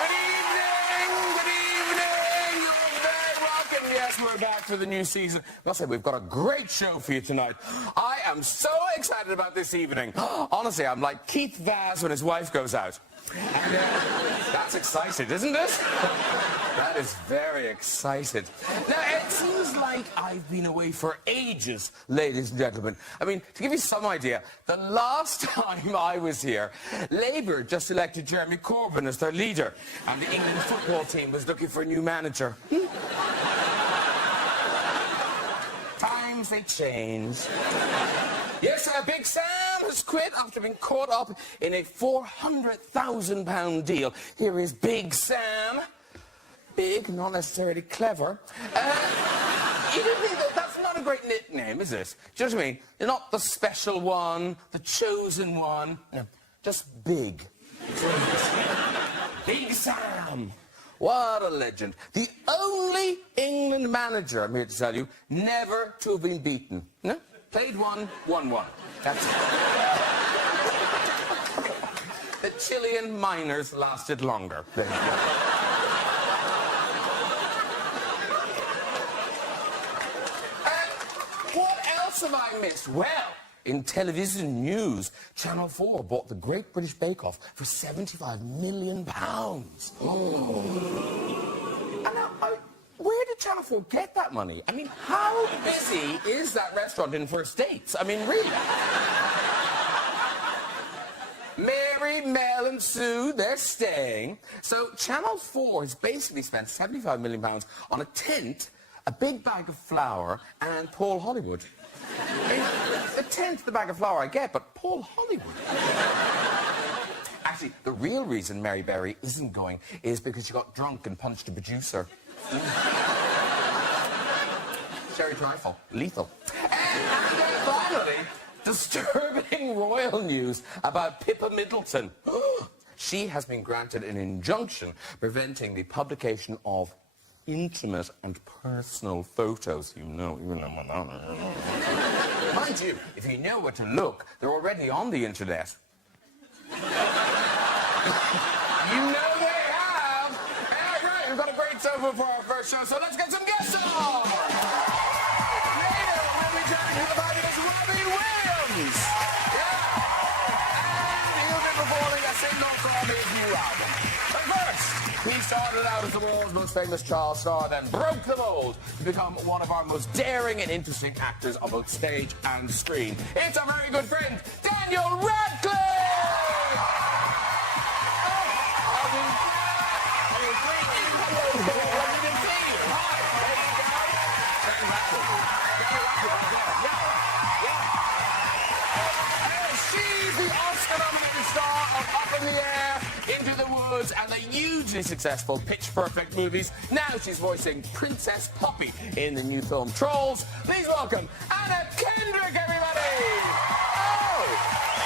Good evening, good evening. You're very welcome. Yes, we're back for the new season. I'll say we've got a great show for you tonight. I am so excited about this evening. Honestly, I'm like Keith Vaz when his wife goes out. And, that's excited, isn't it? That is very excited. Now, it seems like I've been away for ages, ladies and gentlemen. I mean, to give you some idea, the last time I was here, Labour just elected Jeremy Corbyn as their leader, and the England football team was looking for a new manager. Times they change. Yes, Big Sam has quit after being caught up in a £400,000 deal. Here is Big Sam. Big, not necessarily clever. You don't think that's not a great nickname, is it? Do you know what I mean? You're not the special one, the chosen one. No, just Big. Big Sam. What a legend. The only England manager, I'm here to tell you, never to have been beaten. No? Played one, won one. That's it. The Chilean miners lasted longer. There you go. What else have I missed? Well, in television news, Channel 4 bought the Great British Bake Off for £75 million. Oh. And now, where did Channel 4 get that money? I mean, how busy is that restaurant in First Dates? I mean, really? Mary, Mel and Sue, they're staying. So Channel 4 has basically spent £75 million on a tent, a big bag of flour, and Paul Hollywood. A tent, the bag of flour I get, but Paul Hollywood. Actually, the real reason Mary Berry isn't going is because she got drunk and punched a producer. Sherry Trifle. Lethal. And then finally, disturbing royal news about Pippa Middleton. She has been granted an injunction preventing the publication of intimate and personal photos. You know. Mind you, if you know where to look, they're already on the internet. You know they have. Right, we've got a great sofa for our first show, so let's get some guests on. Later, we'll be talking to the fabulous Robbie Williams. Yeah. And he'll be performing a single from his new album. But first, he started out as the world's most famous child star, then broke the mold to become one of our most daring and interesting actors on both stage and screen. It's our very good friend, Daniel Radcliffe! She's the Oscar-nominated star of Up in the Air, Into the Woods, and the hugely successful Pitch Perfect movies. Now she's voicing Princess Poppy in the new film Trolls. Please welcome Anna Kendrick, everybody! Oh,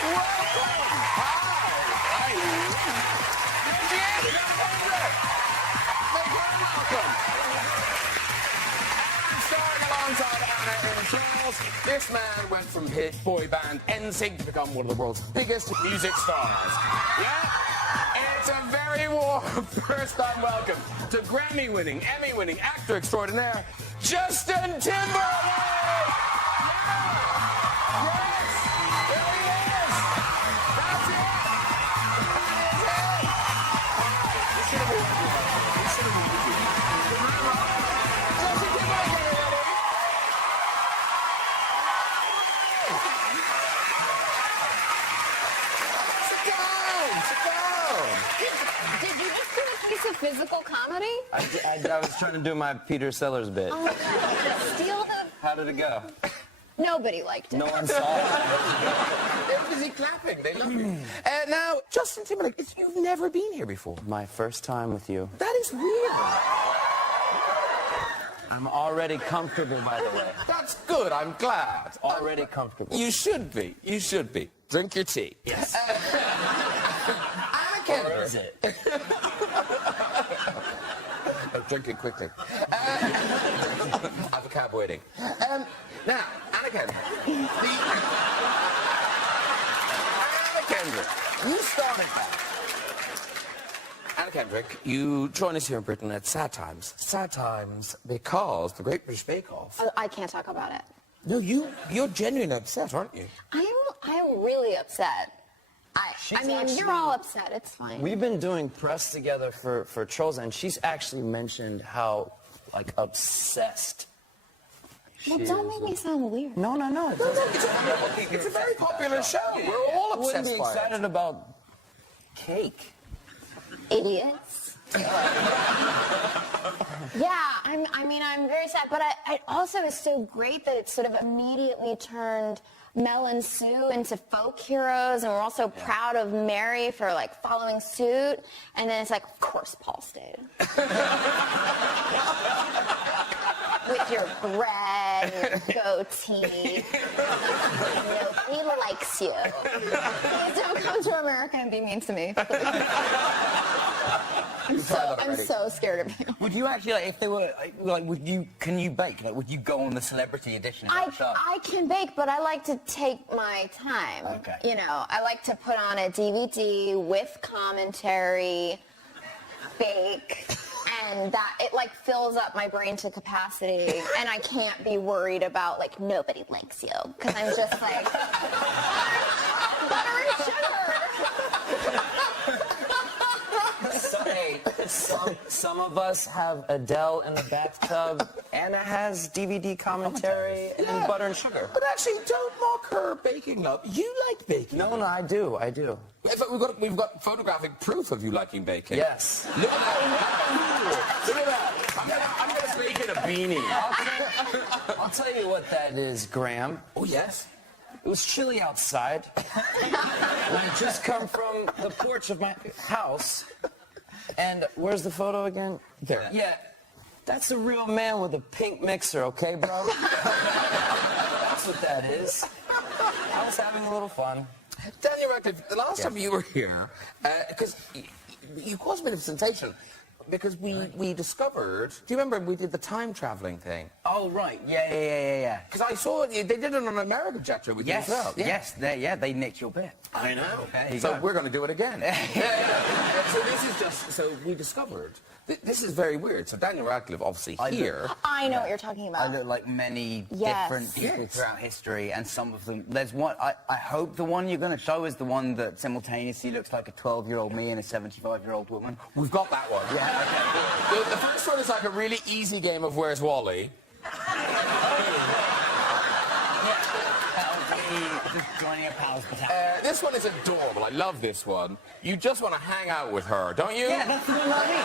welcome! Hi! Here she is, Anna Kendrick! Make her welcome! And starring alongside Anna in Trolls, this man went from hit boy band NSYNC to become one of the world's biggest music stars. Yeah? It's a very warm first-time welcome to Grammy-winning, Emmy-winning actor extraordinaire, Justin Timberlake! Yeah! Yes! There he is! That's it! You should have been with you. You should have been with you. Justin Timberlake, everybody! Did you just do a piece of physical comedy? I was trying to do my Peter Sellers bit. Oh, steal the... How did it go? Nobody liked it. No one saw it. They're busy clapping. They love you. Now, Justin Timberlake, you've never been here before. My first time with you. That is weird. I'm already comfortable, by the way. That's good. I'm glad. Already comfortable. You should be. You should be. Drink your tea. Yes. Anna Kendrick. Or is it? Drink it quickly. I have a cab waiting. Now, Anna Kendrick. Anna Kendrick. You started that. And Kendrick, you join us here in Britain at sad times. Sad times because the Great British Bake Off. Oh, I can't talk about it. No, you're genuinely upset, aren't you? I'm really upset. I mean, you're all upset. It's fine. We've been doing press together for Trolls, and she's actually mentioned how, like, obsessed Well, don't make me sound weird. No. It's a very popular show. We're all Wouldn't obsessed be by it. excited about cake. Idiots. Yeah, I'm very sad, but I also is so great that it's sort of immediately turned Mel and Sue into folk heroes, and we're also proud of Mary for like following suit, and then it's like, of course Paul stayed. With your bread and your goatee. Nobody likes you. Please don't come to America and be mean to me. I'm so scared of you. Would you actually, like, if they were, like, can you bake? Like, would you go on the celebrity edition of that show? I can bake, but I like to take my time. Okay. You know, I like to put on a DVD with commentary, bake, and that it like fills up my brain to capacity, and I can't be worried about like nobody likes you because I'm just like butter and sugar. Some of us have Adele in the bathtub. Anna has DVD commentary and butter and sugar. But actually, don't mock her baking love. You like baking. No, I do. In fact, we've got photographic proof of you liking baking. Yes. Look at that. Look at that. I'm gonna bake in a beanie. I'll tell you what that is, Graham. Oh yes. It was chilly outside. And I just come from the porch of my house. And where's the photo again? There. Yeah. That's a real man with a pink mixer, okay, bro? That's what that is. I was having a little fun. Daniel Radcliffe, the last time you were here, because you caused a bit of sensation, because we discovered, do you remember we did the time traveling thing? Oh, right. Yeah. Because I saw they did it on an American jet show with Yes, you as well. yes, they nicked your bit. I know. Okay, So we're going to do it again. So this is just, so we discovered, this is very weird. So Daniel Radcliffe, obviously here. I know what you're talking about. I look like many Yes. different people Yes. throughout history, and some of them. There's one. I hope the one you're going to show is the one that simultaneously looks like a 12-year-old me and a 75-year-old woman. We've got that one. Yeah. The first one is like a really easy game of Where's Wally? Just joining a pals battalion. This one is adorable. I love this one. You just want to hang out with her, don't you? Yeah, that's the one I mean.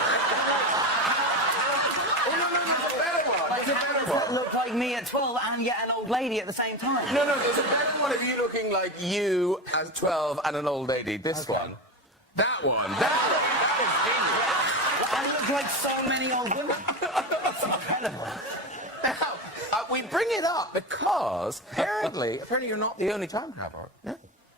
Oh, no, there's a better one. Like, There's a how better does that one. look like me at 12 and yet an old lady at the same time? No, there's a better one of you looking like you as 12 and an old lady. This one. That one. I look like so many old women. It's incredible. Now, we bring it up because apparently you're not the only time traveler.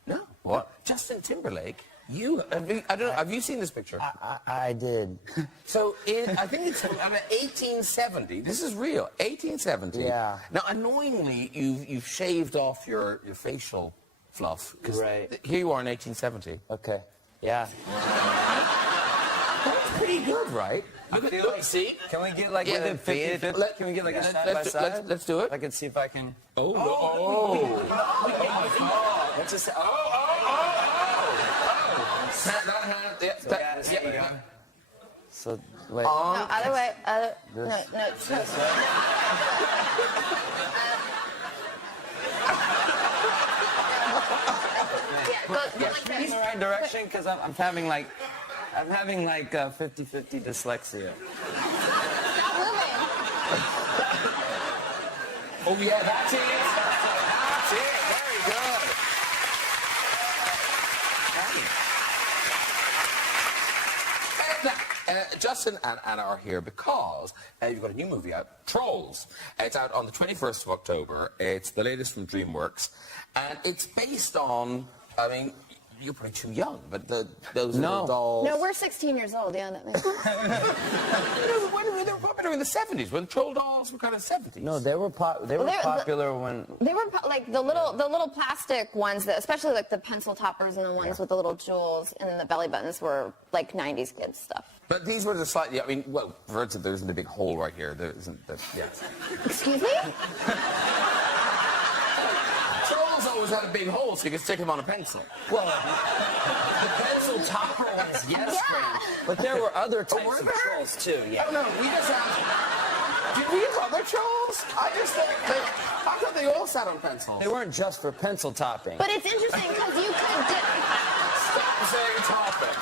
No. What? Justin Timberlake. Have you seen this picture? I did. So I think it's 1870. This is real. 1870. Yeah. Now, annoyingly, you've shaved off your facial fluff. 'Cause Right. Here you are in 1870. Okay. Yeah. That's pretty good, right? Look, see? Can we get like Yeah, with the 50-50? let- Can we get like a let's- side by let's- side? let's do it. I can see if I can. Oh. Let's just. That hand, Yeah, there you go. So wait. No, other way. No. Go like In this. the right direction because I'm having like 50-50 dyslexia. Stop moving. Oh, yeah, that's it. That's it. Very good. Justin and Anna are here because you've got a new movie out, Trolls. It's out on the 21st of October. It's the latest from DreamWorks. And it's based on, you're probably too young, but those No. little dolls... No, we're 16 years old. Yeah, that makes sense. When they were popular in the 70s, when troll dolls were kind of 70s. No, they were popular when... They were like the little plastic ones, that, especially like the pencil toppers and the ones with the little jewels and the belly buttons were like 90s kids stuff. But these were the slightly, I mean, well, for instance, there isn't a big hole right here. There isn't, yes. Excuse me? Trolls always had a big hole so you could stick them on a pencil. Well, the pencil topper ones, yes, Yeah. but there were other types were of there? trolls too. Yeah. No, we just had... Did we have other trolls? I thought they all sat on pencils. They weren't just for pencil topping. But it's interesting because you could Stop saying topping.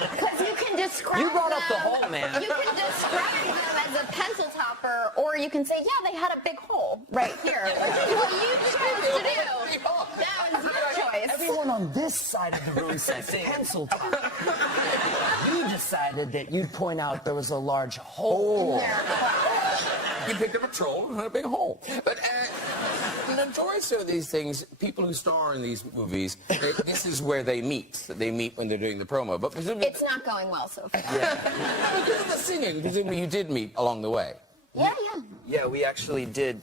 because you can describe You brought up the them- hole, man. You can describe them as a pencil topper, or you can say, yeah, they had a big hole right here, which is what you chose to do. That was your choice. Everyone on this side of the room said pencil topper. You decided that you'd point out there was a large hole. You picked up a troll and had a big hole. But the notorious of these things, people who star in these movies, this is where they meet. They meet when they're doing the promo. But presumably... It's not going well so far. Because of the singing, presumably you did meet along the way. Yeah. Yeah, we actually did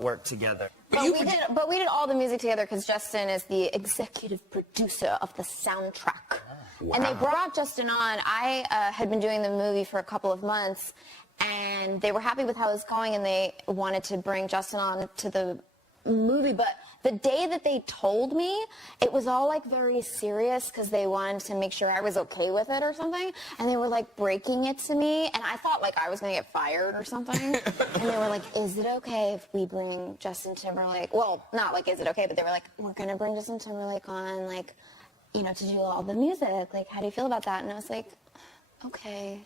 work together. But we did all the music together because Justin is the executive producer of the soundtrack. Wow. And they brought Justin on. I had been doing the movie for a couple of months, and they were happy with how it was going, and they wanted to bring Justin on to the movie. But the day that they told me, it was all like very serious because they wanted to make sure I was okay with it or something. And they were like breaking it to me, and I thought like I was gonna get fired or something. And they were like, "Is it okay if we bring Justin Timberlake?" Well, not like is it okay, but they were like, "We're gonna bring Justin Timberlake on, like, you know, to do all the music. Like, how do you feel about that?" And I was like, "Okay."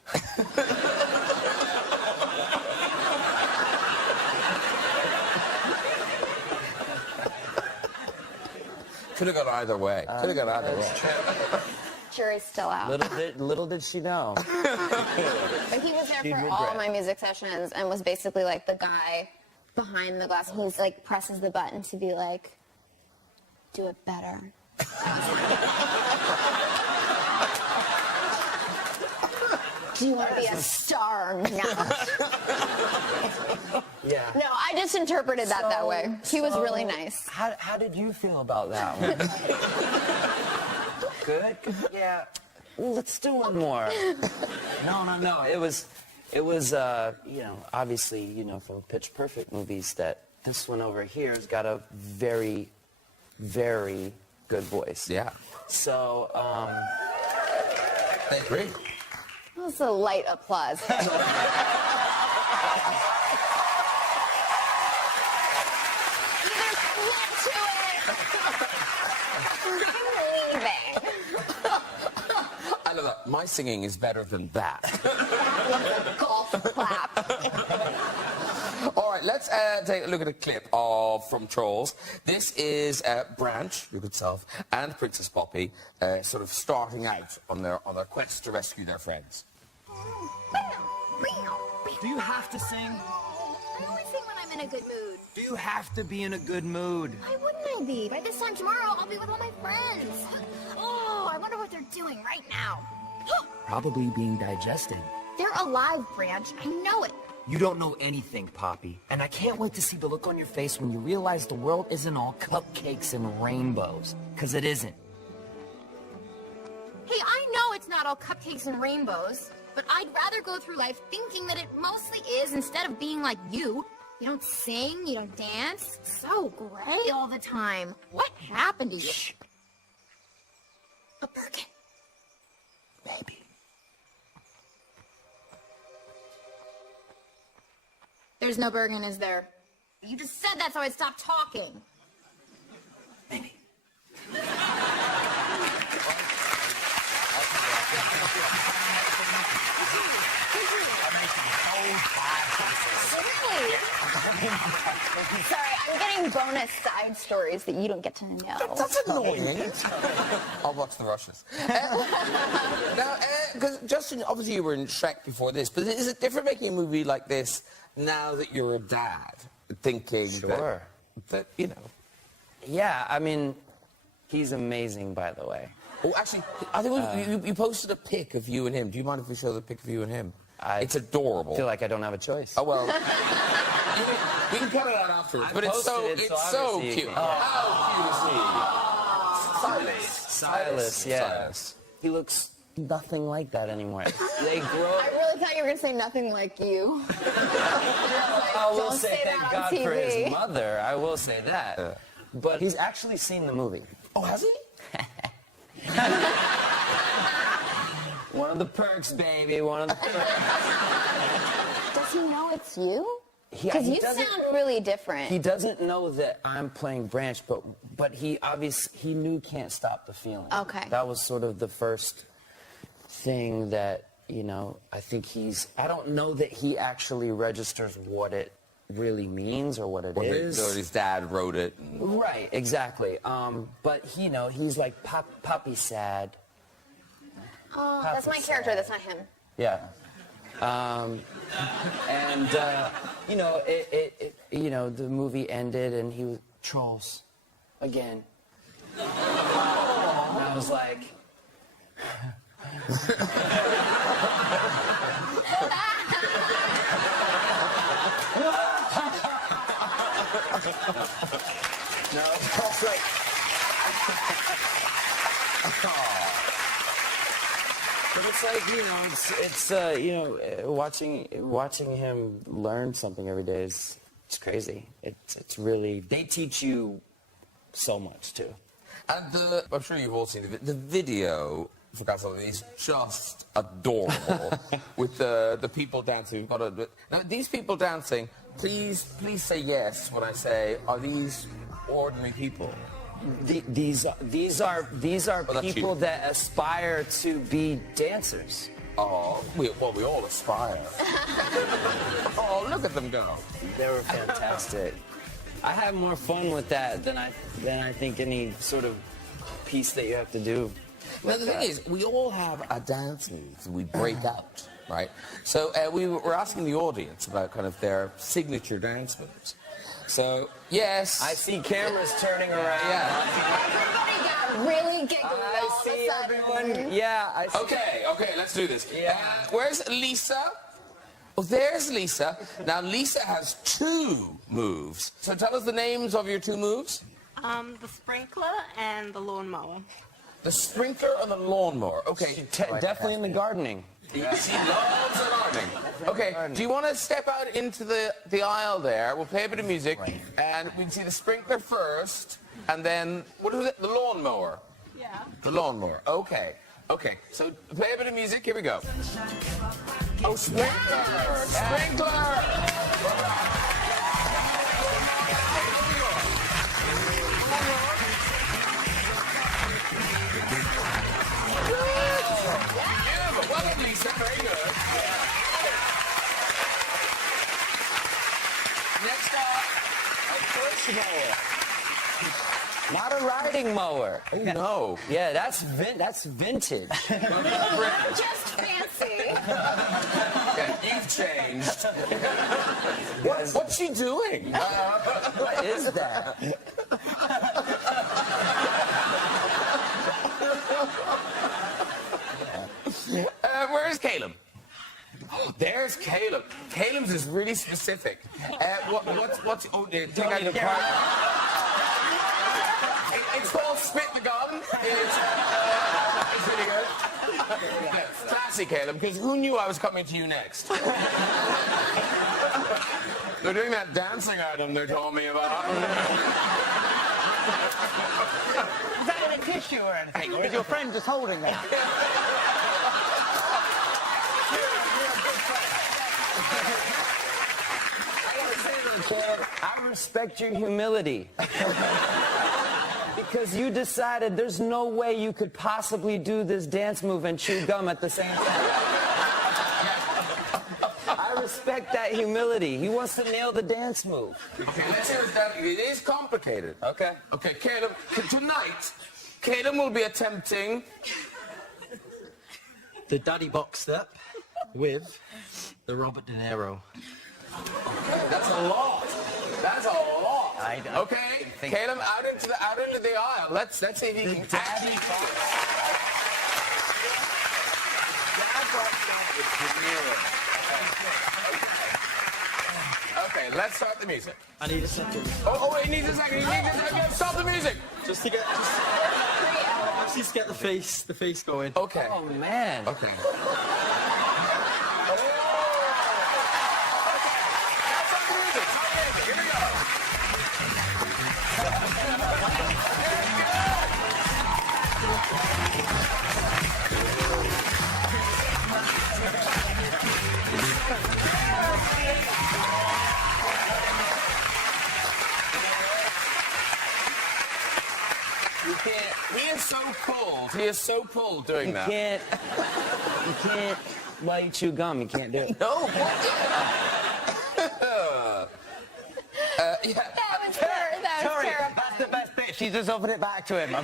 Could have gone either way. Could have gone either way. Jury's still out. Little did she know. But he was there She'd for regret. all of my music sessions and was basically like the guy behind the glass who's like presses the button to be like, "Do it better." Do you want to be a star now? Yeah. No, I just interpreted that way. He was really nice. How did you feel about that one? Good? Yeah. Well, let's do one more. No. It was, you know, obviously, you know, from Pitch Perfect movies that this one over here has got a very, very good voice. Yeah. So, Thank you. That was a light applause. Either commit to it. I'm leaving. I love that. My singing is better than that. That was a golf clap. All right, let's take a look at a clip from Trolls. This is Branch, your good self, and Princess Poppy sort of starting out on their quest to rescue their friends. Do you have to sing? I only sing when I'm in a good mood. Do you have to be in a good mood? Why wouldn't I be? By this time tomorrow, I'll be with all my friends. Oh, I wonder what they're doing right now. Probably being digested. They're alive, Branch. I know it. You don't know anything, Poppy. And I can't wait to see the look on your face when you realize the world isn't all cupcakes and rainbows. 'Cause it isn't. Hey, I know it's not all cupcakes and rainbows, but I'd rather go through life thinking that it mostly is instead of being like you. You don't sing, you don't dance. So gray all the time. What happened to you? Shh. A Birkin. Maybe. There's no Bergen, is there? You just said that so I'd stop talking. Maybe. Sorry, I'm getting bonus side stories that you don't get to know. That's annoying. I'll watch the Rushes. Now, because Justin, obviously you were in Shrek before this, but is it different making a movie like this now that you're a dad? Thinking Sure. that, you know... Yeah, I mean, He's amazing, by the way. Oh, actually, I think you posted a pic of you and him. Do you mind if we show the pic of you and him? It's adorable. I feel like I don't have a choice. Oh, well. We can cut it out afterwards, but it's so cute. How cute is he? Silas, yeah. Silas. He looks nothing like that anymore. They grow. I really thought you were going to say nothing like you. I will Don't say say thank that on God for TV. his mother. I will say that. But he's actually seen the movie. Oh, has he? One of the perks, baby. One of the perks. Does he know it's you? He Because you doesn't- sound really different. He doesn't know that I'm playing Branch, but he knew Can't Stop the Feeling. Okay. That was sort of the first thing that, I think I don't know that he actually registers what it really means or what it is. So his dad wrote it. Right, exactly. But, he's like puppy sad. Oh, that's my character. That's not him. Yeah. The movie ended and he was trolls again. And I was like, no, that's like, but it's like, watching him learn something every day it's crazy. It's really, they teach you so much too. And I'm sure you've all seen the video for God's sake is just adorable with the people dancing. Now these people dancing, please say yes when I say, are these ordinary people? These are people that aspire to be dancers. Oh, we all aspire. Oh, look at them go. They were fantastic. I have more fun with that than I think any sort of piece that you have to do. Well, the thing is, we all have a dance move we break out, right? So we were asking the audience about kind of their signature dance moves. So, yes. I see cameras turning around. Yeah. Everybody got really giggly all I of see a sudden. everyone. Yeah, I see. Okay, let's do this. Yeah. Where's Lisa? Oh, there's Lisa. Now, Lisa has 2 moves. So tell us the names of your 2 moves. The sprinkler and the lawnmower. The sprinkler and the lawnmower. Okay. Definitely in the gardening. She loves the gardening. Okay, do you want to step out into the aisle there? We'll play a bit of music, and we can see the sprinkler first, and then, what is it? The lawnmower. Yeah. The lawnmower. Okay. So play a bit of music. Here we go. Oh, sprinkler! Sprinkler! Well done, Lisa. Very good. Next up, a push mower. Not a riding mower. Oh, no. Yeah, that's vintage. Just fancy. Yeah, you've changed. What's she doing? What is that? Where's Caleb? Oh, there's Caleb. Caleb's is really specific. What's oh, take out the part. It's called Spit the Gun. It's really good. Classy, Caleb, because who knew I was coming to you next? They're doing that dancing item they told me about. Is that in a tissue or anything? Or is your friend just holding that? I respect your humility. Because you decided there's no way you could possibly do this dance move and chew gum at the same time. I respect that humility. He wants to nail the dance move. Okay, let's hear that. It is complicated. Okay. Okay, Caleb, tonight, Caleb will be attempting The Daddy Box Step with the Robert De Niro. That's a lot. That's a lot. Okay, Caleb, out into the aisle. Let's see if he can actually do this. Okay, let's start the music. I need a second. Oh, he needs a second. Stop the music. Just to get the face going. Okay. Oh, man. Okay. He is so pulled. He is so pulled doing that. You can't, while you chew gum, you can't do it. No. That was terrifying. That's the best bit. She just offered it back to him.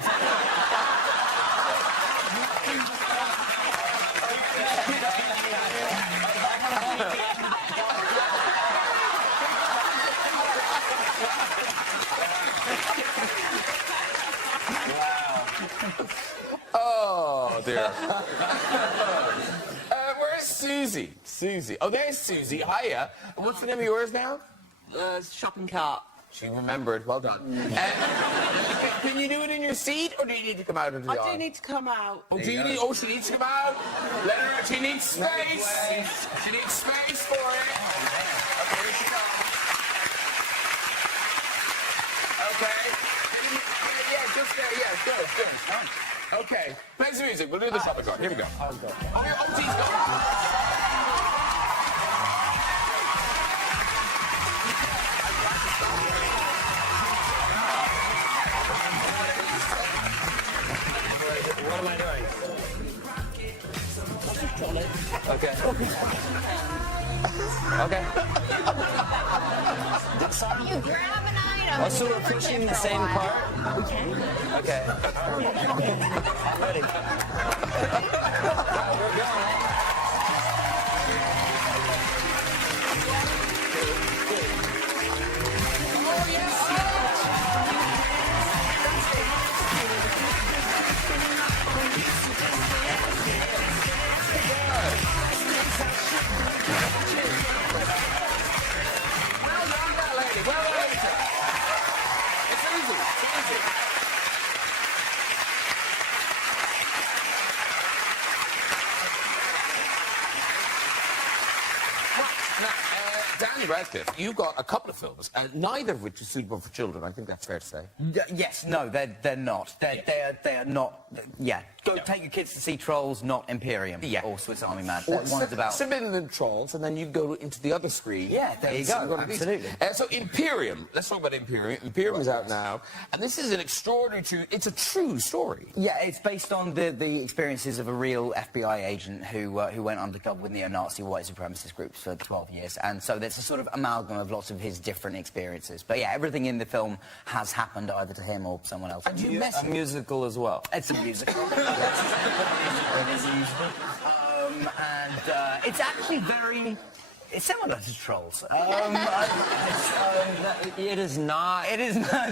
Oh, dear. Where's Susie? Susie. Oh, there's Susie. Hiya. What's the name of yours now? Shopping cart. She remembered. Well done. Can you do it in your seat, or do you need to come out into the aisle? I do need to come out. Oh, do you need? Oh, she needs to come out. Let her. She needs space. She needs space for it. Okay, here she comes. Okay. Yeah, just there. Yeah, good. Okay. Play some music. We'll do the shopping cart. Here we go. Oh, geez, go. What am I doing? Okay. Okay. You grab an item. Oh, so we're pushing the same cart? Okay. I'm ready. We're going. Well done, that lady. Well done. It's easy. Danny Radcliffe, you've got a couple of films, neither of which is suitable for children. I think that's fair to say. Yes, no, they're not. They are not. Yeah, go take your kids to see Trolls, not Imperium or Swiss Army Man. That one's about. Similar to Trolls, and then you go into the other screen. Yeah, there you go. Absolutely. So Imperium. Let's talk about Imperium. Imperium is out now, and this is an extraordinary. It's a true story. Yeah, it's based on the experiences of a real FBI agent who went undercover with neo-Nazi white supremacist groups for 12 years, and so there's a sort of amalgam of lots of his different experiences. But yeah, everything in the film has happened either to him or someone else. And you met a musical as well. It's a musical. And it's actually very. It's similar to Trolls. It is not. It is not.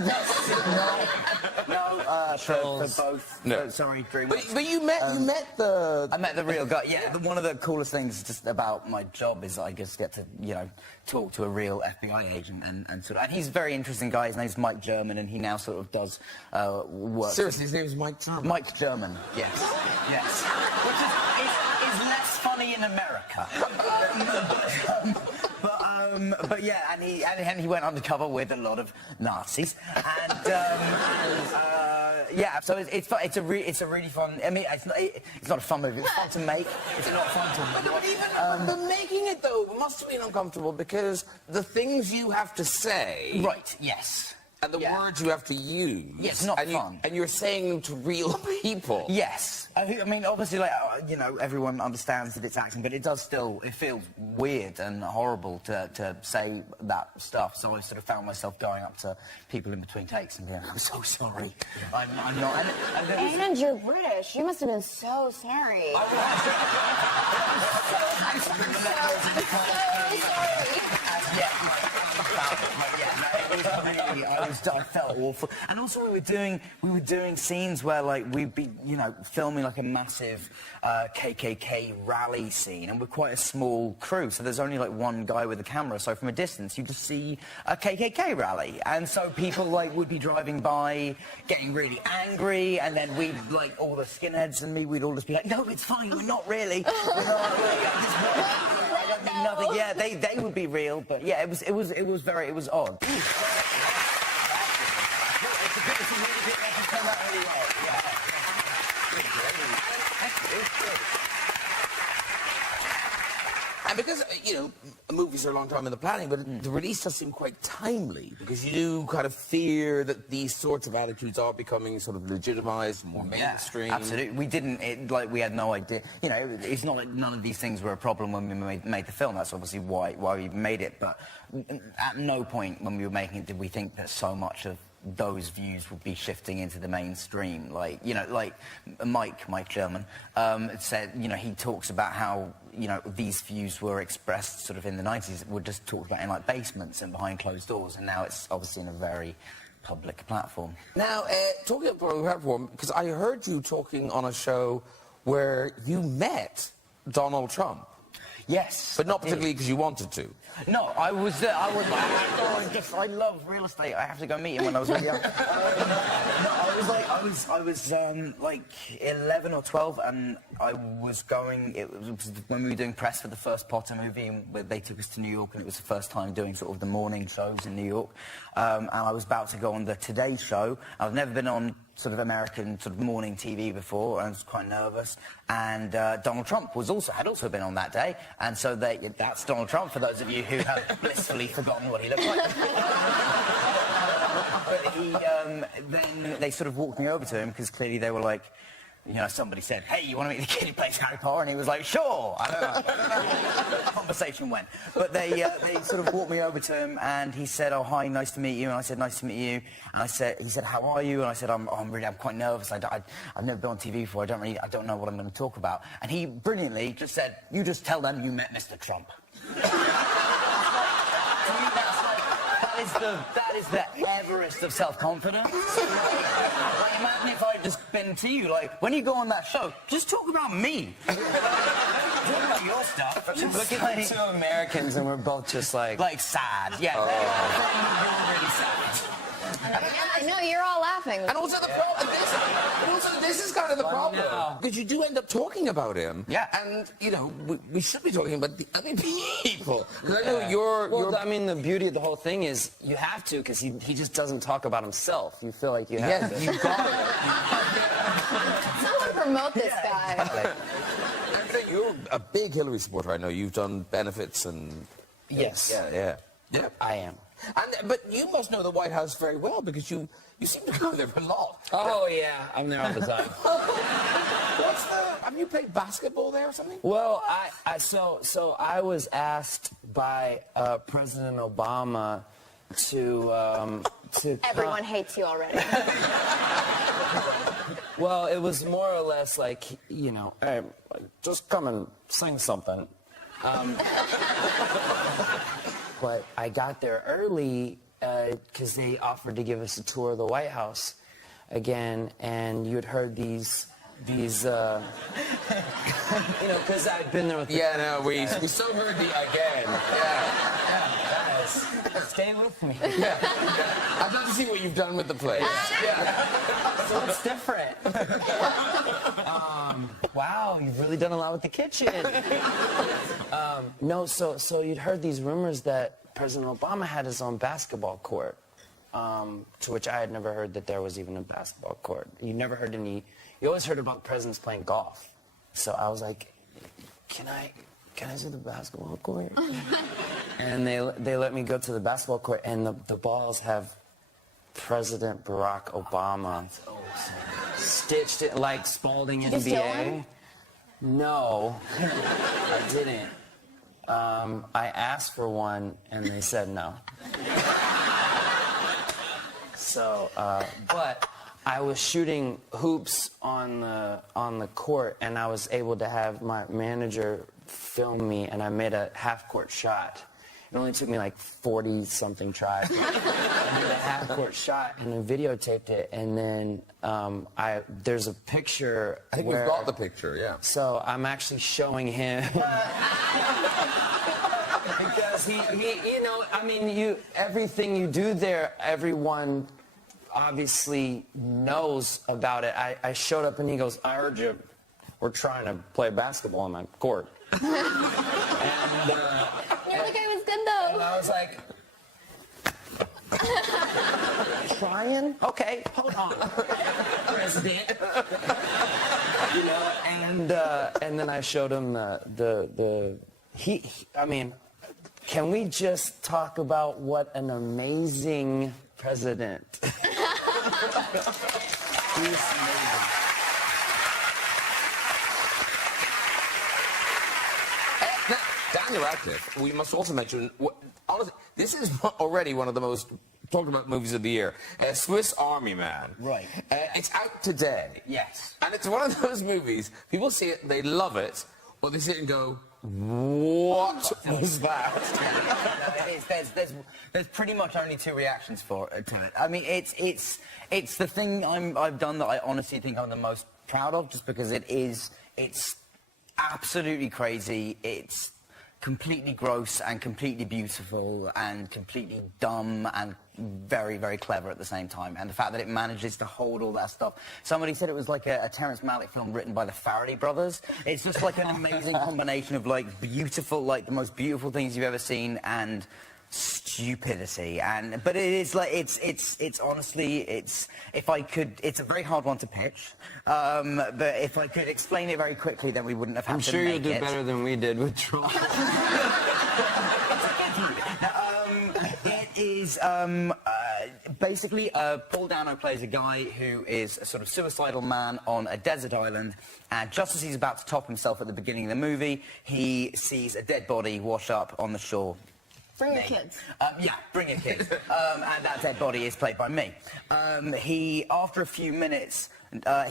No, for both. No. Sorry, DreamWorks. But you met the. I met the real guy. Yeah, one of the coolest things just about my job is that I just get to, talk to a real FBI agent and sort of. And he's a very interesting guy. His name's Mike German, and he now sort of does work. Seriously, his name's Mike German. Mike German. Yes. Yes. Which is less funny in America. But yeah, and he went undercover with a lot of Nazis, and yeah, so it's a really fun. I mean, it's not a fun movie. It's fun to make. It's not fun to watch. But making it though must have been uncomfortable because the things you have to say. Right. Yes. And the words you have to use. Yes, not fun. And you're saying them to real people. Yes. I mean, obviously, everyone understands that it's acting, but it feels weird and horrible to say that stuff. So I sort of found myself going up to people in between takes and being, I'm so sorry. I'm not. And you're British. You must have been so sorry. So sorry. Yeah. I felt awful. And also we were doing scenes where like we'd be, you know, filming like a massive KKK rally scene, and we're quite a small crew, so there's only like one guy with a camera. So from a distance, you just see a KKK rally, and so people like would be driving by, getting really angry, and then we'd like all the skinheads and me, we'd all just be like, no, it's fine, we're not really. We're not really. Nothing. Yeah, they would be real, but yeah, it was odd. And because, you know, movies are a long time in the planning, but the release does seem quite timely, because you do kind of fear that these sorts of attitudes are becoming sort of legitimized, more mainstream. Yeah, absolutely. We had no idea. You know, it's not like none of these things were a problem when we made the film. That's obviously why we made it. But at no point when we were making it did we think that so much of those views would be shifting into the mainstream. Like, you know, like Mike German said, you know, he talks about how, you know, these views were expressed sort of in the 90s, were just talked about in like basements and behind closed doors, and now it's obviously in a very public platform. Now, talking about public platform, because I heard you talking on a show where you met Donald Trump. Yes. But not particularly because you wanted to. No, I was like, I love real estate. I have to go meet him when I was really young. I was like 11 or 12, and I was going. It was when we were doing press for the first Potter movie, and they took us to New York, and it was the first time doing sort of the morning shows in New York. And I was about to go on the Today Show. I've never been on sort of American sort of morning TV before, and I was quite nervous. And Donald Trump had also been on that day, and so that's Donald Trump for those of you who have blissfully forgotten what he looked like. But then they sort of walked me over to him, because clearly they were like, you know, somebody said, hey, you want to meet the kid who plays Harry Potter? And he was like, sure. I don't know. The conversation went. But they sort of walked me over to him, and he said, oh, hi, nice to meet you. And I said, nice to meet you. And he said, how are you? And I said, I'm quite nervous. I've never been on TV before. I don't know what I'm going to talk about. And he brilliantly just said, you just tell them you met Mr. Trump. That is the Everest of self-confidence. Like, imagine if I'd just been to you, like, when you go on that show, just talk about me. Talk about your stuff. Just look at the two Americans, and we're both just like sad. Yeah, they're really sad. I know, you're all laughing. And also the problem, this is kind of the problem, because you do end up talking about him. Yeah. And, you know, we should be talking about the other people. Because I know Well, I mean, the beauty of the whole thing is you have to, because he just doesn't talk about himself. You feel like you have to. You've got it. Someone promote this guy. And you're a big Hillary supporter, I know. You've done benefits and... Yes. Yeah. I am. But you must know the White House very well, because you seem to go there a lot. Oh, yeah. I'm there all the time. Have you played basketball there or something? Well, so I was asked by President Obama to Everyone hates you already. Well, it was more or less like, you know, hey, just come and sing something. But I got there early because they offered to give us a tour of the White House again, and you had heard these you know, because I'd been there with we so heard the again. guys, stay with me. Yeah. I'd love to see what you've done with the place. So it's different. Wow, you've really done a lot with the kitchen. No, so you'd heard these rumors that President Obama had his own basketball court, to which I had never heard that there was even a basketball court. You never heard any. You always heard about presidents playing golf. So I was like, can I see the basketball court? And they let me go to the basketball court, and the balls have President Barack Obama stitched it like Spalding Did you steal NBA. one? No, I didn't. I asked for one, and they said no. So, but I was shooting hoops on the court, and I was able to have my manager film me, and I made a half-court shot. It only took me like 40-something tries. I did a half-court shot and I videotaped it, and then there's a picture. I think we've got the picture, yeah. So I'm actually showing him. Because he, you know, I mean, everything you do there, everyone obviously knows about it. I showed up and he goes, I heard you were trying to play basketball on my court. And You're like, I was good though. I was like, trying? Okay, hold on, President. You know, and then I showed him I mean, can we just talk about what an amazing president? He's amazing. Now, Daniel Radcliffe, we must also mention, honestly, this is already one of the most talked about movies of the year. Swiss Army Man. Right. It's out today. Yes. And it's one of those movies, people see it, they love it, or they see it and go, what was that? There's pretty much only two reactions to it. I mean, it's the thing I've done that I honestly think I'm the most proud of, just because it's absolutely crazy. It's completely gross and completely beautiful and completely dumb and very, very clever at the same time. And the fact that it manages to hold all that stuff. Somebody said it was like a Terrence Malick film written by the Farrelly brothers. It's just like an amazing combination of like beautiful, like the most beautiful things you've ever seen and stupidity. But it is like, it's honestly, it's a very hard one to pitch. But if I could explain it very quickly, then we wouldn't have had I'm to sure make you'll do it. better than we did with Troy. It is basically Paul Dano plays a guy who is a sort of suicidal man on a desert island, and just as he's about to top himself at the beginning of the movie, he sees a dead body wash up on the shore. Bring your kids. Yeah, bring your kids. And that dead body is played by me. After a few minutes,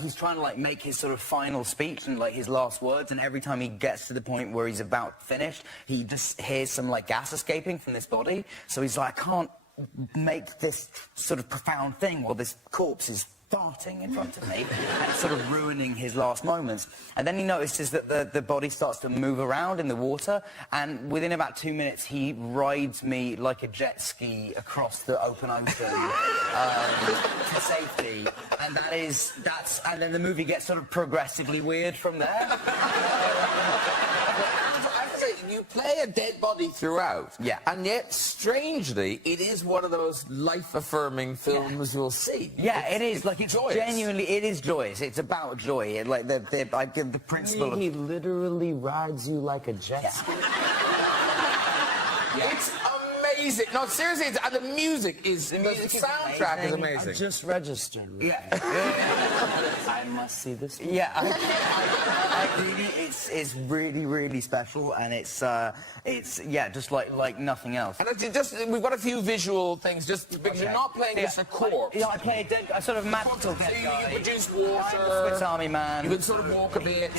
he's trying to like make his sort of final speech and like his last words, and every time he gets to the point where he's about finished, he just hears some like gas escaping from this body. So he's like, I can't make this sort of profound thing while this corpse is farting in front of me, and it's sort of ruining his last moments. And then he notices that the body starts to move around in the water, and within about 2 minutes he rides me like a jet ski across the open ocean to safety. And and then the movie gets sort of progressively weird from there. You play a dead body throughout, yeah, and yet, strangely, it is one of those life-affirming films you'll see. Yeah, it is. Like, it's joyous. Genuinely, it is joyous. It's about joy. Like, the principle He literally rides you like a jet ski. Yeah. It's amazing. No, seriously, and the music is... The soundtrack is amazing. I just registered. Yeah. I must see this movie. Yeah, I really, it's really, really special, and it's yeah, just like nothing else. And we've got a few visual things, just because you're not playing just a corpse. I play a sort of magical dead guy. You produce water. Swiss Army Man. You can sort of walk a bit.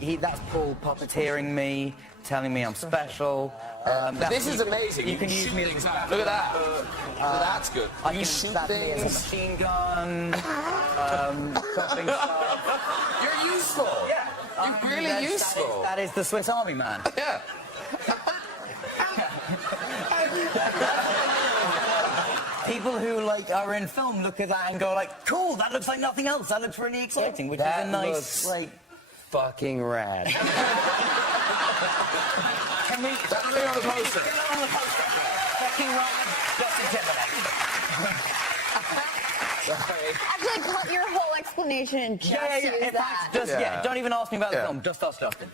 You know, that's Paul puppeteering me, telling me I'm special. This is amazing. You can use me as a... Look at that. That's good. I you can shoot stab me things. as a machine gun. Chopping stuff. You're useful. Yeah. You're really useful. That is the Swiss Army Man. Yeah. People who like are in film look at that and go like, cool, that looks like nothing else. That looks really exciting, which is a nice like fucking rad. Can we That'll be on the poster. get it on the poster? Fucking rad, Justin Timberlake. Actually, your whole explanation and just use In that. fact, don't even ask me about the film, just ask Justin.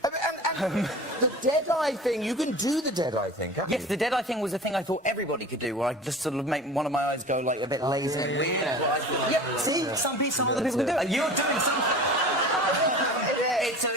And the Deadeye thing, you can do the Deadeye thing, can't you? Yes, the Deadeye thing was a thing I thought everybody could do, where I just sort of make one of my eyes go like a bit lazy and weird. Yeah, see, some other people can do it. You're doing something.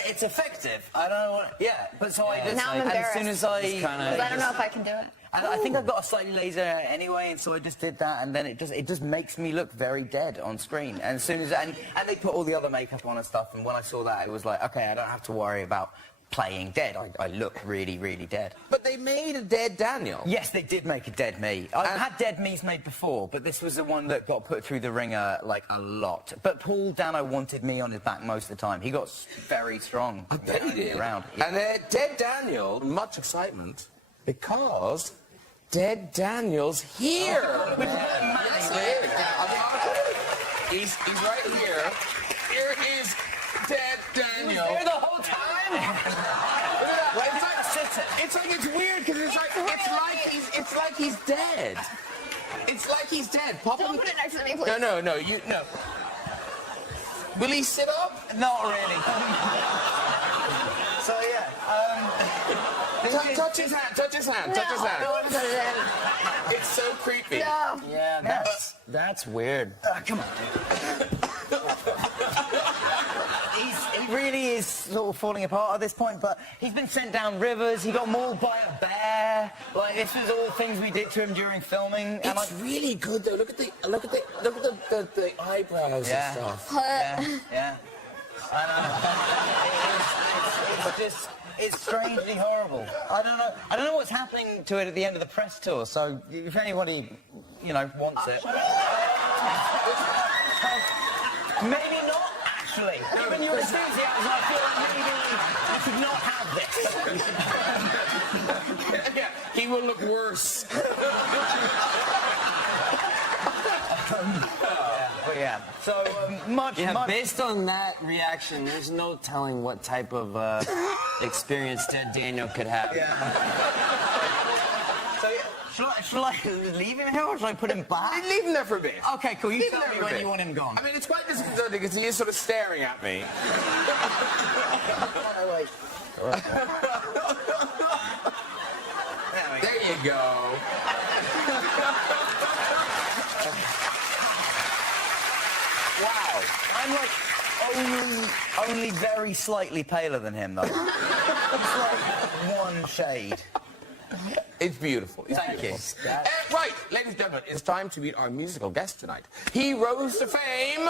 It's effective. I don't know what. Yeah, but so I just. Now I'm and as soon embarrassed. as I. Because I don't know if I can do it. I think I've got a slightly laser anyway, and so I just did that, and then it just makes me look very dead on screen. And as soon as and they put all the other makeup on and stuff, and when I saw that, it was like, okay, I don't have to worry about playing dead. I look really, really dead. But they made a dead Daniel. Yes, they did make a dead me. I've had dead me's made before, but this was the one that got put through the ringer, like, a lot. But Paul Dano wanted me on his back most of the time. He got very strong. I bet he did. Around. And dead Daniel, much excitement, because dead Daniel's here. Yes, he is. He's right here. Here is dead Daniel. Here the whole time? It's like it's weird because it's like he's dead. It's like he's dead. Pop Don't him. put it next to me, please. No. No. Will he sit up? Not really. So, yeah. Touch his hand. Touch his hand. No, Touch his hand. I don't want to put it in. It's so creepy. No. Yeah, that's weird. Come on. He really is sort of falling apart at this point, but he's been sent down rivers, he got mauled by a bear. Like, this was all things we did to him during filming. And It's really good though. Look at the eyebrows Yeah. and stuff. Yeah. I know. It's strangely horrible. I don't know what's happening to it at the end of the press tour, so if anybody, wants it. Maybe not, actually. Given your enthusiasm, I feel like maybe you should not have this. Yeah, he will look worse. But yeah, so much. Based on that reaction, there's no telling what type of experience dead Daniel could have. Yeah. So should I leave him here or should I put him back? Leave him there for a bit. Okay, cool. You Leave him tell there me for a when bit. you want him gone. I mean, it's quite disconcerting because he is sort of staring at me. There you go. Wow. I'm like only very slightly paler than him, though. It's like one shade. It's beautiful. It's Thank you. beautiful. Right, ladies and gentlemen, it's time to meet our musical guest tonight. He rose to fame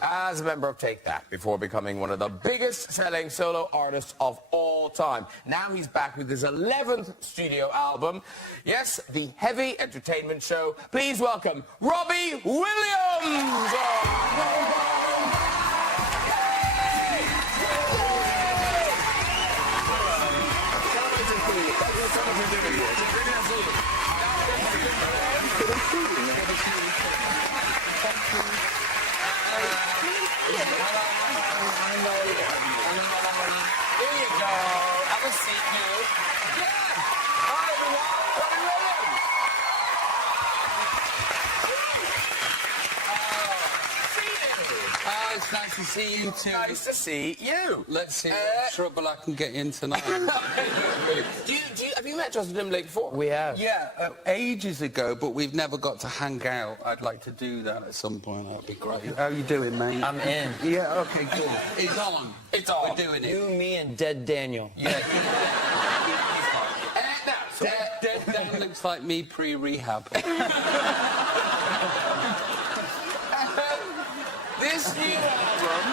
as a member of Take That before becoming one of the biggest selling solo artists of all time. Now he's back with his 11th studio album. Yes, the Heavy Entertainment Show. Please welcome Robbie Williams. Here you go. Have a seat, you. Yeah. Hi, everyone. It's nice to see you too. Nice to see you. Let's see what trouble I can get in tonight. Have you met Justin Timberlake before? We have. Yeah, ages ago, but we've never got to hang out. I'd like to do that at some point. That'd be great. How you doing, mate? I'm in. Yeah, okay, good. It's on. It's on. We're doing it. You, me, and dead Daniel. Yeah. That looks like me pre-rehab. This new album,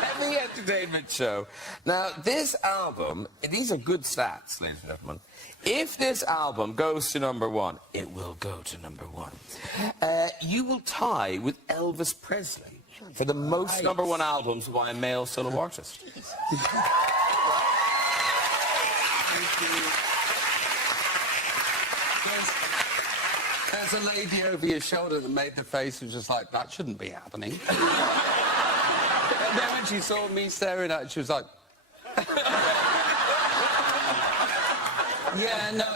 Heavy Entertainment Show. Now, this album, these are good stats, ladies and gentlemen. If this album goes to #1, it will go to #1. You will tie with Elvis Presley for the most #1 albums by a male solo artist. There's a lady over your shoulder that made the face and was just like, that shouldn't be happening. And then when she saw me staring at her, she was like... Yeah, no,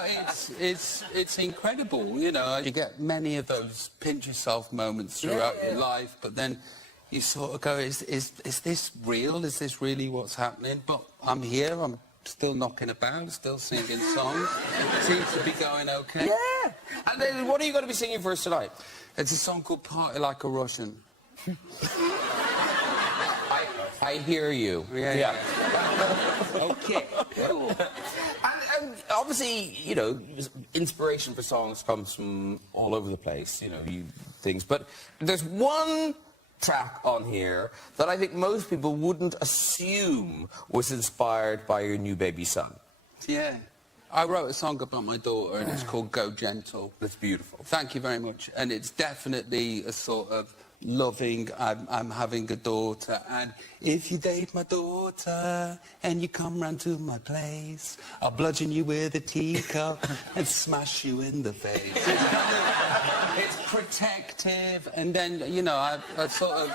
it's incredible, you know. You get many of those pinch yourself moments throughout your life, but then you sort of go, is this real? Is this really what's happening? But I'm here, I'm still knocking about, still singing songs. Seems to be going okay. Yeah. And then what are you going to be singing for us tonight? It's a song called Party Like a Russian. I hear you. Yeah. Okay. Cool. And obviously, you know, inspiration for songs comes from all over the place, you know, things. But there's one track on here that I think most people wouldn't assume was inspired by your new baby son. Yeah. I wrote a song about my daughter, and it's called Go Gentle. That's beautiful. Thank you very much. And it's definitely a sort of loving, I'm having a daughter, and if you date my daughter and you come round to my place, I'll bludgeon you with a teacup and smash you in the face. It's protective, and then, you know, I sort of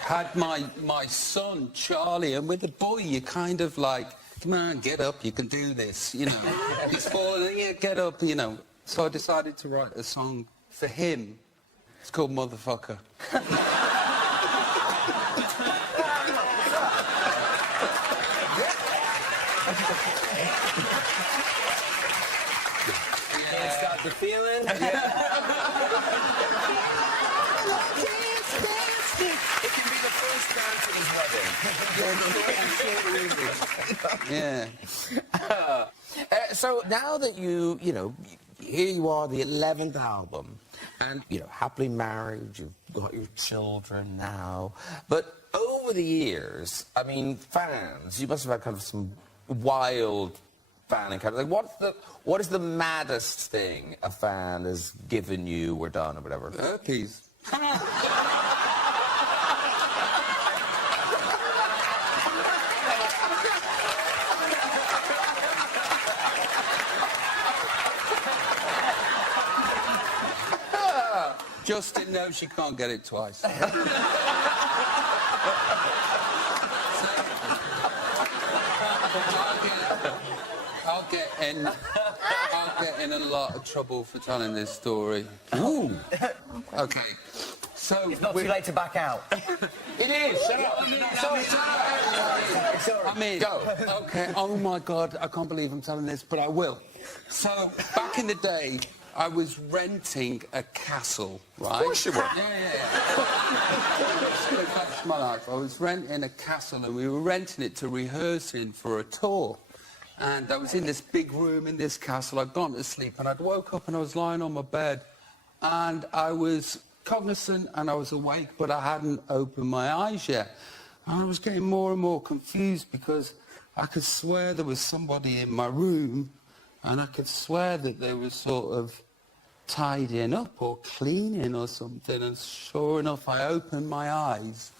had my son, Charlie, and with the boy, you kind of like, come on, get up, you can do this, you know. He's falling, yeah, get up, you know. So I decided to write a song for him. It's called Motherfucker. It's got the feeling. It can be the first dance at his wedding. Yeah. So now that you know, here you are, the 11th album, and, you know, happily married, you've got your children now, but over the years, I mean, fans, you must have had kind of some wild fan encounters. Like, what is the maddest thing a fan has given you or done or whatever? Herpes. Justin knows she can't get it twice. I'll get in a lot of trouble for telling this story. Ooh. Okay. So It's not too late to back out. It is. Shut up. I mean, go. Okay. Oh my God, I can't believe I'm telling this, but I will. So back in the day, I was renting a castle, right? Of course you were. Yeah. That's my life. I was renting a castle, and we were renting it to rehearse in for a tour. And I was in this big room in this castle. I'd gone to sleep, and I'd woke up, and I was lying on my bed, and I was cognizant, and I was awake, but I hadn't opened my eyes yet. And I was getting more and more confused because I could swear there was somebody in my room, and I could swear that they were sort of tidying up or cleaning or something. And sure enough, I opened my eyes,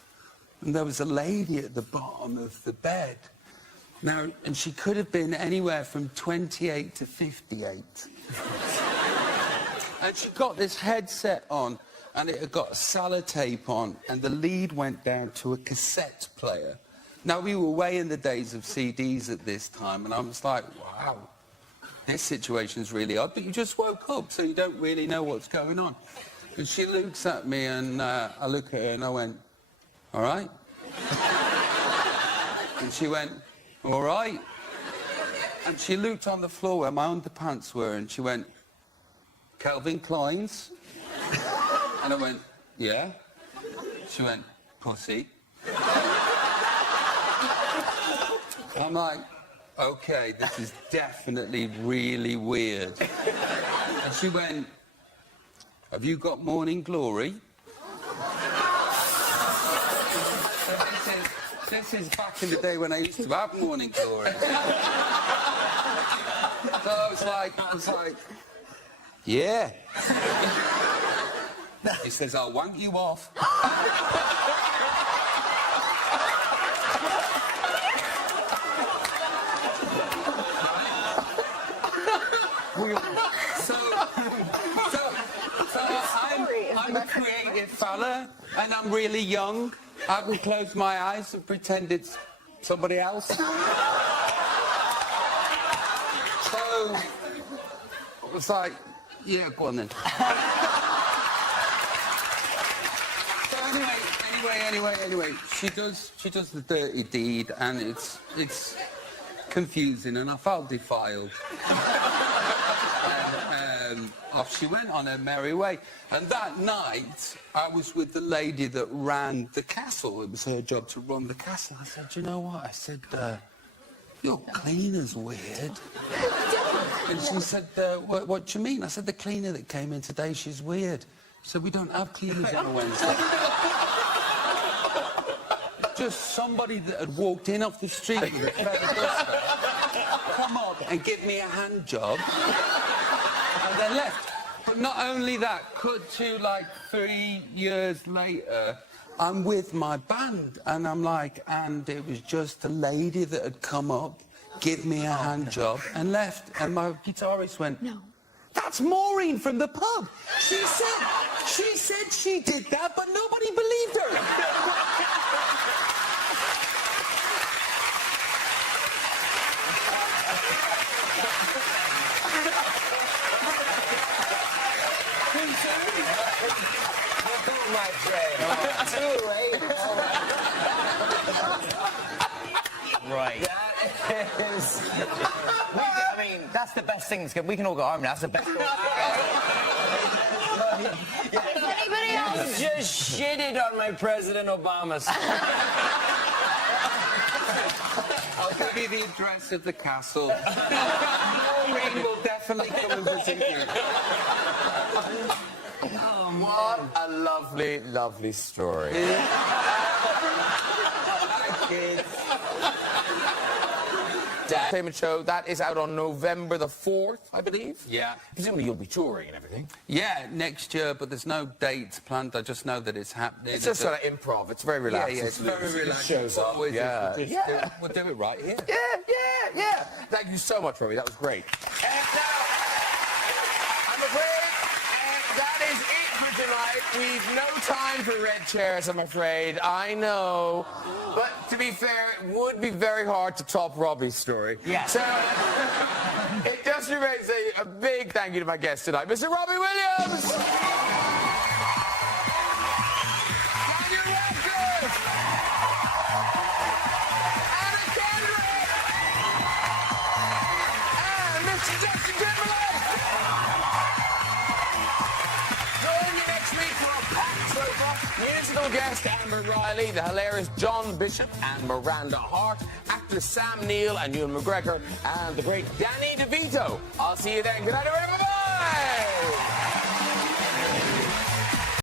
and there was a lady at the bottom of the bed. Now, and she could have been anywhere from 28 to 58. And she got this headset on, and it had got sellotape on, and the lead went down to a cassette player. Now, we were way in the days of CDs at this time, and I was like, wow, this situation's really odd, but you just woke up, so you don't really know what's going on. And she looks at me, and I look at her, and I went, all right? And she went, all right? And she looked on the floor where my underpants were, and she went, Calvin Klein's? And I went, yeah? She went, pussy? I'm like, okay, this is definitely really weird. And she went, have you got Morning Glory? So this is back in the day when I used to have Morning Glory. So I was like, yeah. He says, I'll wank you off. I'm a creative fella, and I'm really young. I can close my eyes and pretend it's somebody else. So it was like, yeah, go on then. So anyway, she does the dirty deed, and it's confusing, and I felt defiled. Off she went on her merry way. And that night, I was with the lady that ran the castle. It was her job to run the castle. I said, you know what? I said, your cleaner's weird. And she said, what do you mean? I said, the cleaner that came in today, she's weird. So we don't have cleaners on a Wednesday. Just somebody that had walked in off the street with a feather duster, come up and give me a hand job, and then left. But not only that, cut to like 3 years later, I'm with my band, and I'm like, and it was just a lady that had come up, give me a hand job, and left. And my guitarist went, No. That's Maureen from the pub. She said she did that, but nobody believed her. My friend. Too late. Right. That is... I mean, that's the best thing. We can all go home now. That's the best thing. Anybody else? Just shitted on my President Obama. I'll give you the address of the castle. Maureen will definitely come and visit you. What a lovely, lovely story. Entertainment show, that is out on November the 4th, I believe. Yeah. Presumably you'll be touring and everything. Yeah, next year, but there's no dates planned. I just know that it's happening. It's just sort of improv. It's very relaxed. Yeah, it's very relaxed. Shows up. Always Yeah. is. We'll do it right here. Yeah. Thank you so much, Robbie. That was great. And now, I'm afraid that is it for tonight. We've no time for red chairs, I'm afraid. I know. But to be fair, it would be very hard to top Robbie's story. Yeah. So it just remains to say a big thank you to my guest tonight, Mr. Robbie Williams. Daniel Radcliffe. Anna Kendrick. And Mr. Justin Timberlake. Join me next week for a packed sofa. Musical guest Amber Riley, the hilarious John Bishop and Miranda Hart, actors Sam Neill and Ewan McGregor, and the great Danny DeVito. I'll see you then. Good night, everybody. Bye.